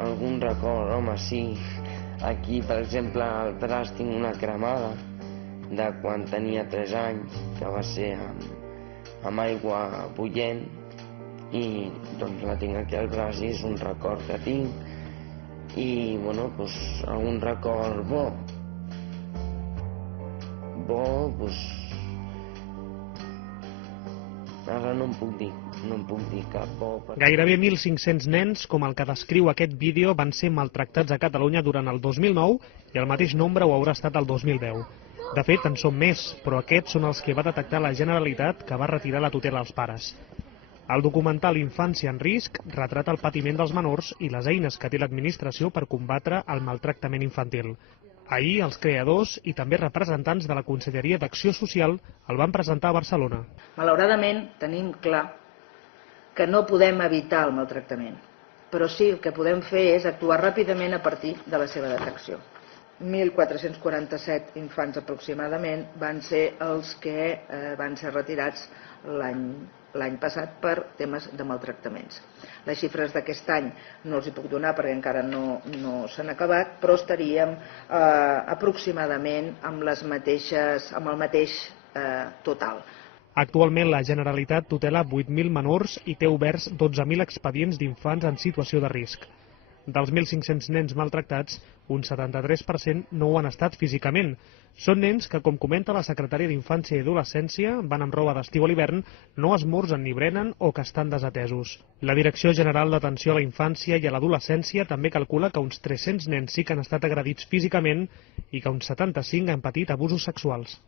Algun record, home, sí. Aquí, per exemple, al braç tinc una cremada de quan tenia 3 anys, que va ser amb aigua bullent, i doncs la tinc aquí al braç i és un record que tinc. I, bueno, doncs algun record bo. Doncs ara no en puc dir cap bo. Gairebé 1.500 nens, com el que descriu aquest vídeo, van ser maltractats a Catalunya durant el 2009 i el mateix nombre ho haurà estat el 2010. De fet, en són més, però aquests són els que va detectar la Generalitat, que va retirar la tutela als pares. El documental Infància en risc retrata el patiment dels menors i les eines que té l'administració per combatre el maltractament infantil. Ahir, els creadors i també representants de la Conselleria d'Acció Social el van presentar a Barcelona. Malauradament, tenim clar que no podem evitar el maltractament, però sí el que podem fer és actuar ràpidament a partir de la seva detecció. 1.447 infants aproximadament van ser els que van ser retirats l'any passat per temes de maltractaments. Les xifres d'aquest any no els hi puc donar perquè encara no s'han acabat, però estaríem aproximadament amb el mateix total. Actualment la Generalitat tutela 8.000 menors i té oberts 12.000 expedients d'infants en situació de risc. Dels 1.500 nens maltractats, un 73% no ho han estat físicament. Són nens que, com comenta la secretària d'Infància i Adolescència, van amb roba d'estiu a l'hivern, no esmorzen ni brenen o que estan desatesos. La Direcció General d'Atenció a la Infància i a l'Adolescència també calcula que uns 300 nens sí que han estat agredits físicament i que uns 75 han patit abusos sexuals.